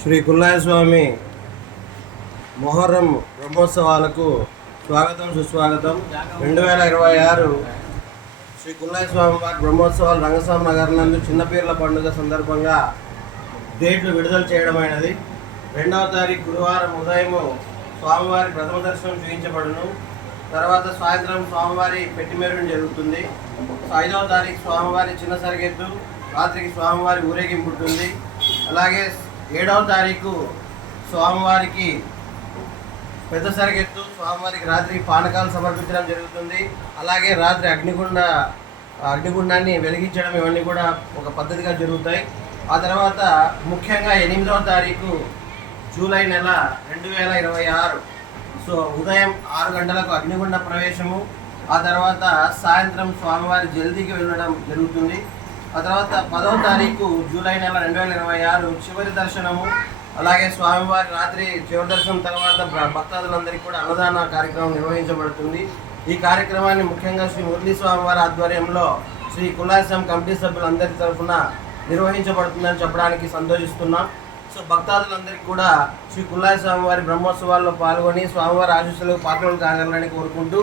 శ్రీ కుల్లాయ స్వామి మొహర్రం బ్రహ్మోత్సవాలకు స్వాగతం సుస్వాగతం. 2026 శ్రీ కుల్లాయ స్వామి వారి బ్రహ్మోత్సవాలు రంగస్వామి నగర్ నందు చిన్నపీర్ల పండుగ సందర్భంగా డేట్లు విడుదల చేయడమైనది. 2వ తారీఖు గురువారం ఉదయం స్వామివారి ప్రథమ దర్శనం చూపించబడును. తర్వాత సాయంత్రం స్వామివారి పెట్టిమేరుని జరుగుతుంది. 5వ తారీఖు స్వామివారి చిన్న సరిగెత్తు, రాత్రికి స్వామివారి ఊరేగింపు ఉంటుంది. అలాగే 7వ తారీఖు స్వామివారికి పెద్ద సరిగెత్తు, స్వామివారికి రాత్రికి పానకాలు సమర్పించడం జరుగుతుంది. అలాగే రాత్రి అగ్నిగుండాన్ని వెలిగించడం, ఇవన్నీ కూడా ఒక పద్ధతిగా జరుగుతాయి. ఆ తర్వాత ముఖ్యంగా 8వ తారీఖు జూలై నెల 2026 ఉదయం 6 గంటలకు అగ్నిగుండ ప్రవేశము. ఆ తర్వాత సాయంత్రం స్వామివారి జల్దీకి వెళ్ళడం జరుగుతుంది. ఆ తర్వాత 10వ తారీఖు జూలై నెల 2026 చివరి దర్శనము. అలాగే స్వామివారి రాత్రి చివరి దర్శనం తర్వాత భక్తాదులందరికీ కూడా అన్నదాన కార్యక్రమం నిర్వహించబడుతుంది. ఈ కార్యక్రమాన్ని ముఖ్యంగా శ్రీ మురళీ స్వామివారి ఆధ్వర్యంలో శ్రీ కుల్లాయ స్వామి కమిటీ సభ్యులందరి తరఫున నిర్వహించబడుతుందని చెప్పడానికి సంతోషిస్తున్నాం. భక్తాదులందరికీ కూడా శ్రీ కుల్లాయ స్వామివారి బ్రహ్మోత్సవాల్లో పాల్గొని స్వామివారి ఆశీస్సులకు పాత్రలు కాగలరని కోరుకుంటూ